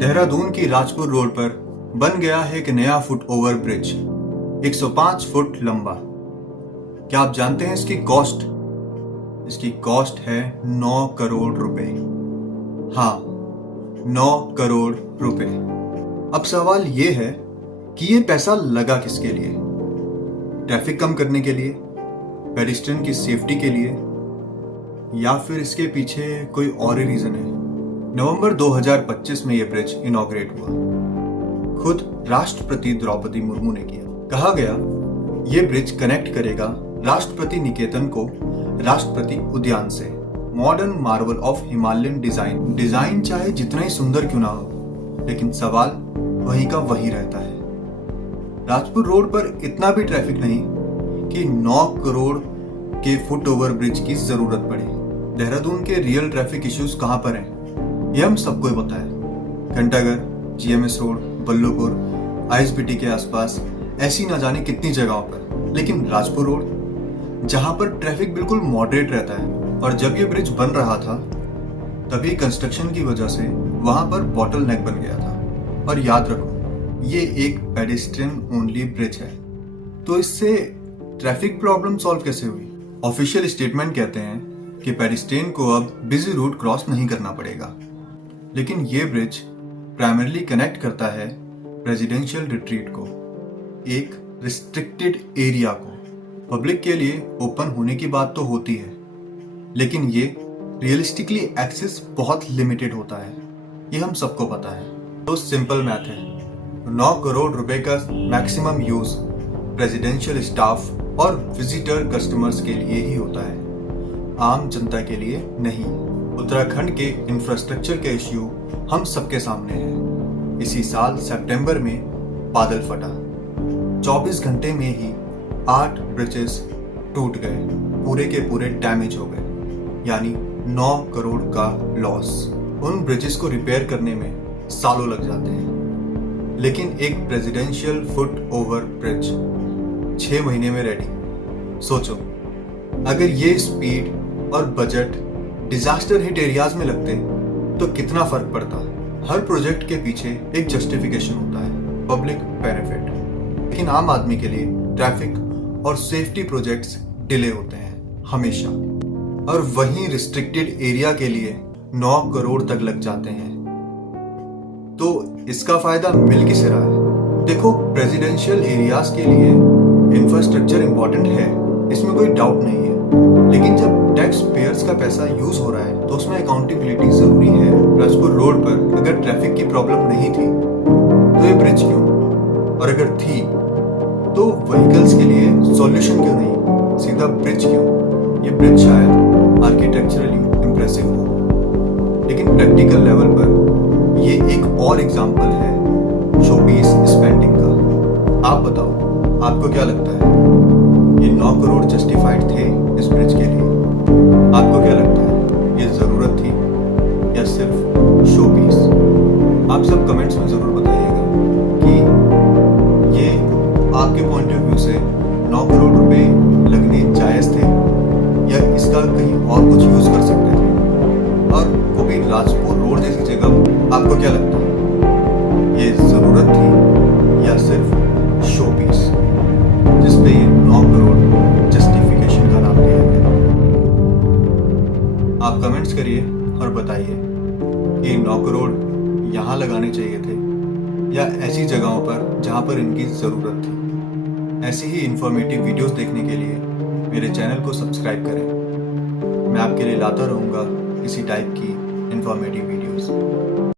देहरादून की राजपुर रोड पर बन गया है एक नया फुट ओवर ब्रिज 105 फुट लंबा। क्या आप जानते हैं इसकी कॉस्ट? इसकी कॉस्ट है 9 करोड़ रुपए। हाँ, 9 करोड़ रुपए। अब सवाल ये है कि ये पैसा लगा किसके लिए? ट्रैफिक कम करने के लिए, पेडिस्ट्रियन की सेफ्टी के लिए, या फिर इसके पीछे कोई और ही रीजन है? नवंबर 2025 में यह ब्रिज इनॉग्रेट हुआ। खुद राष्ट्रपति द्रौपदी मुर्मू ने किया। कहा गया यह ब्रिज कनेक्ट करेगा राष्ट्रपति निकेतन को राष्ट्रपति उद्यान से। Modern Marvel of Himalayan design चाहे जितना ही सुंदर क्यों ना हो, लेकिन सवाल वहीं का वही रहता है। राजपुर रोड पर इतना भी ट्रैफिक नहीं कि 9 करोड़ के फुट ओवर ब्रिज की जरूरत पड़े। देहरादून के रियल ट्रैफिक इश्यूज कहां पर हैं? यह हम सबको ही पता है। घंटाघर, जीएमएस रोड, बल्लूपुर, आईएसबीटी के आसपास, ऐसी ना जाने कितनी जगहों पर। लेकिन राजपुर रोड, जहां पर ट्रैफिक बिल्कुल मॉडरेट रहता है, और जब ये ब्रिज बन रहा था तभी कंस्ट्रक्शन की वजह से वहां पर बॉटल नेक बन गया था। और याद रखो, ये एक पेडेस्ट्रियन ओनली ब्रिज है, तो इससे ट्रैफिक प्रॉब्लम सॉल्व कैसे हुई? ऑफिशियल स्टेटमेंट कहते हैं कि पेडेस्ट्रियन को अब बिजी रूट क्रॉस नहीं करना पड़ेगा, लेकिन ये ब्रिज प्राइमरली कनेक्ट करता है प्रेसिडेंशियल रिट्रीट को, एक रिस्ट्रिक्टेड एरिया को। पब्लिक के लिए ओपन होने की बात तो होती है, लेकिन ये रियलिस्टिकली एक्सेस बहुत लिमिटेड होता है, ये हम सबको पता है। तो सिंपल मैथ है, 9 करोड़ रुपए का मैक्सिमम यूज प्रेसिडेंशियल स्टाफ और विजिटर कस्टमर्स के लिए ही होता है, आम जनता के लिए नहीं। उत्तराखंड के इंफ्रास्ट्रक्चर के इश्यू हम सबके सामने है। इसी साल सितंबर में बादल फटा, 24 घंटे में ही 8 ब्रिजेस टूट गए, पूरे के पूरे डैमेज हो गए, यानी 9 करोड़ का लॉस। उन ब्रिजेस को रिपेयर करने में सालों लग जाते हैं, लेकिन एक प्रेसिडेंशियल फुट ओवर ब्रिज 6 महीने में रेडी। सोचो, अगर ये स्पीड और बजट डिजास्टर हिट एरियाज में लगते तो कितना फर्क पड़ता। हर प्रोजेक्ट के पीछे एक जस्टिफिकेशन होता है, पब्लिक बेनिफिट, लेकिन आम आदमी के लिए ट्रैफिक और सेफ्टी प्रोजेक्ट्स डिले होते हैं हमेशा, और वहीं रिस्ट्रिक्टेड एरिया के लिए 9 करोड़ तक लग जाते हैं। तो इसका फायदा मिल किसे रहा है? देखो, प्रेसिडेंशियल एरियाज के लिए इंफ्रास्ट्रक्चर इंपॉर्टेंट है, इसमें कोई डाउट नहीं है, लेकिन जब टैक्स पेयर्स का पैसा यूज हो रहा है तो उसमें अकाउंटेबिलिटी जरूरी है। राजपुर रोड पर अगर ट्रैफिक की प्रॉब्लम नहीं थी तो ये ब्रिज क्यों? और अगर थी तो व्हीकल्स के लिए सॉल्यूशन क्यों नहीं, सीधा ब्रिज क्यों? ये ब्रिज शायद आर्किटेक्चरली इंप्रेसिव हो, लेकिन प्रैक्टिकल लेवल पर ये एक और एग्जांपल है शोपीस स्पेंडिंग का। आप बताओ, आपको क्या लगता है, ये 9 करोड़ जस्टिफाइड थे इस ब्रिज के लिए? आपको क्या लगता है, ये जरूरत थी या सिर्फ शो पीस? आप सब कमेंट्स में जरूर बताइएगा कि ये आपके पॉइंट ऑफ व्यू से 9 करोड़ रुपए लगने जायज थे या इसका कहीं और कुछ यूज कर सकते थे। और वो भी राजपुर रोड जैसी जगह, आपको क्या लगता है, ये जरूरत थी या सिर्फ शो पीस जिसपे ये 9 करोड़ जस्टिफिकेशन का नाम दिया गया? आप कमेंट्स करिए और बताइए कि 9 करोड़ यहाँ लगाने चाहिए थे या ऐसी जगहों पर जहाँ पर इनकी ज़रूरत थी। ऐसी ही इंफॉर्मेटिव वीडियोस देखने के लिए मेरे चैनल को सब्सक्राइब करें। मैं आपके लिए लाता रहूँगा इसी टाइप की इंफॉर्मेटिव वीडियोस।